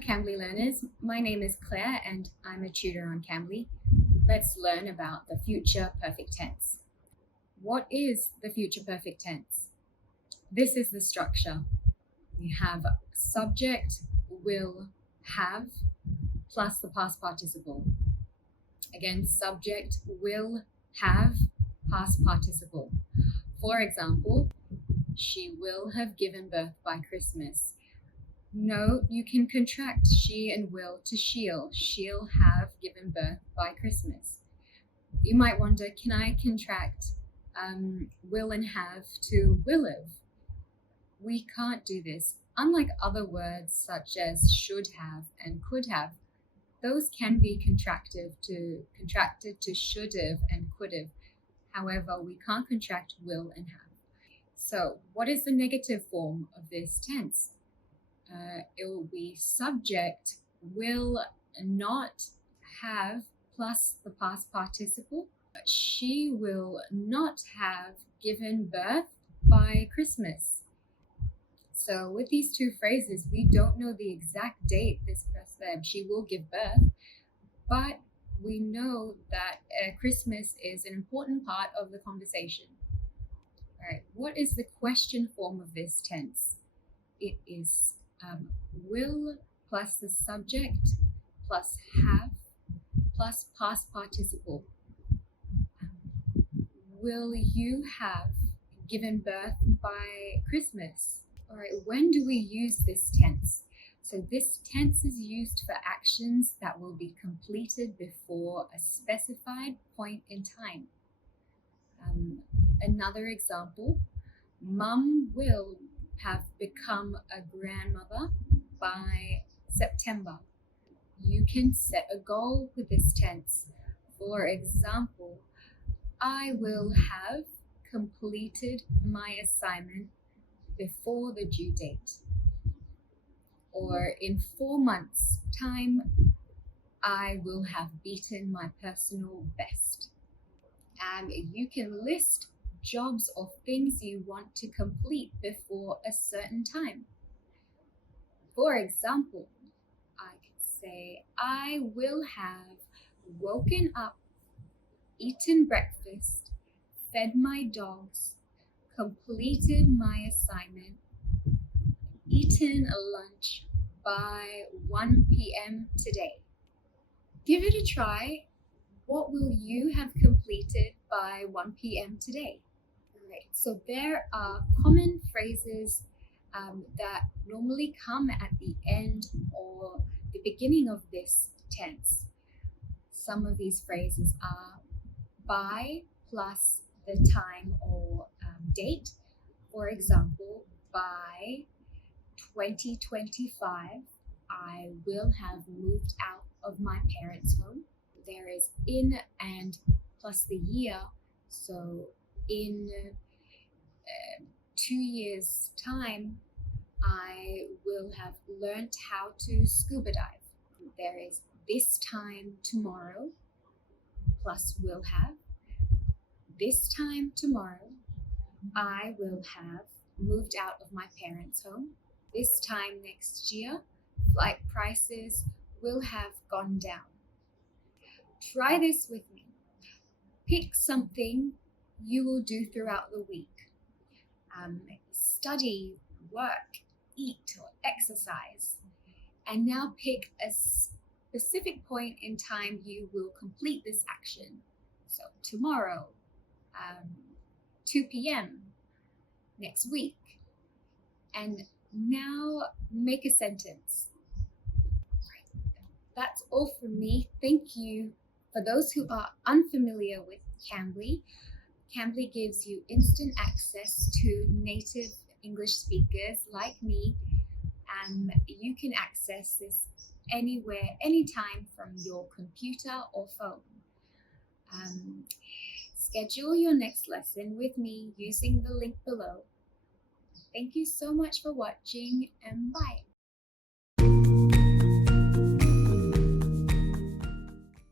Cambly learners, my name is Claire and I'm a tutor on Cambly. Let's learn about the future perfect tense. What is the future perfect tense? This is the structure. We have subject, will, have, plus the past participle. Again, subject, will, have, past participle. For example, she will have given birth by Christmas. No, you can contract she and will to she'll. She'll have given birth by Christmas. You might wonder, can I contract will and have to will have? We can't do this. Unlike other words such as should have and could have, those can be contracted to should have and could have. However, we can't contract will and have. So what is the negative form of this tense? It will be subject will not have plus the past participle. She will not have given birth by Christmas. So with these two phrases, we don't know the exact date this person, she will give birth, but we know that Christmas is an important part of the conversation. All right, what is the question form of this tense? It is will plus the subject plus have plus past participle. Will you have given birth by Christmas? All right, when do we use this tense? So this tense is used for actions that will be completed before a specified point in time. Another example, Mum will have become a grandmother by September. You can set a goal with this tense. For example, I will have completed my assignment before the due date. Or in 4 months' time, I will have beaten my personal best. You can list jobs or things you want to complete before a certain time. For example, I could say, I will have woken up, eaten breakfast, fed my dogs, completed my assignment, eaten a lunch by 1 p.m. today. Give it a try. What will you have completed by 1 p.m. today? Right. So there are common phrases that normally come at the end or the beginning of this tense. Some of these phrases are by plus the time or date. For example, by 2025, I will have moved out of my parents' home. There is in and plus the year. So in 2 years' time, I will have learned how to scuba dive. There is this time tomorrow plus will have. This time tomorrow, I will have moved out of my parents' home. This time next year, flight prices will have gone down. Try this with me. Pick something you will do throughout the week. Study, work, eat, or exercise. And now pick a specific point in time you will complete this action. So tomorrow, 2 p.m. next week. And now make a sentence. That's all from me. Thank you. For those who are unfamiliar with Cambly, Cambly gives you instant access to native English speakers like me. You can access this anywhere, anytime from your computer or phone. Schedule your next lesson with me using the link below. Thank you so much for watching and bye.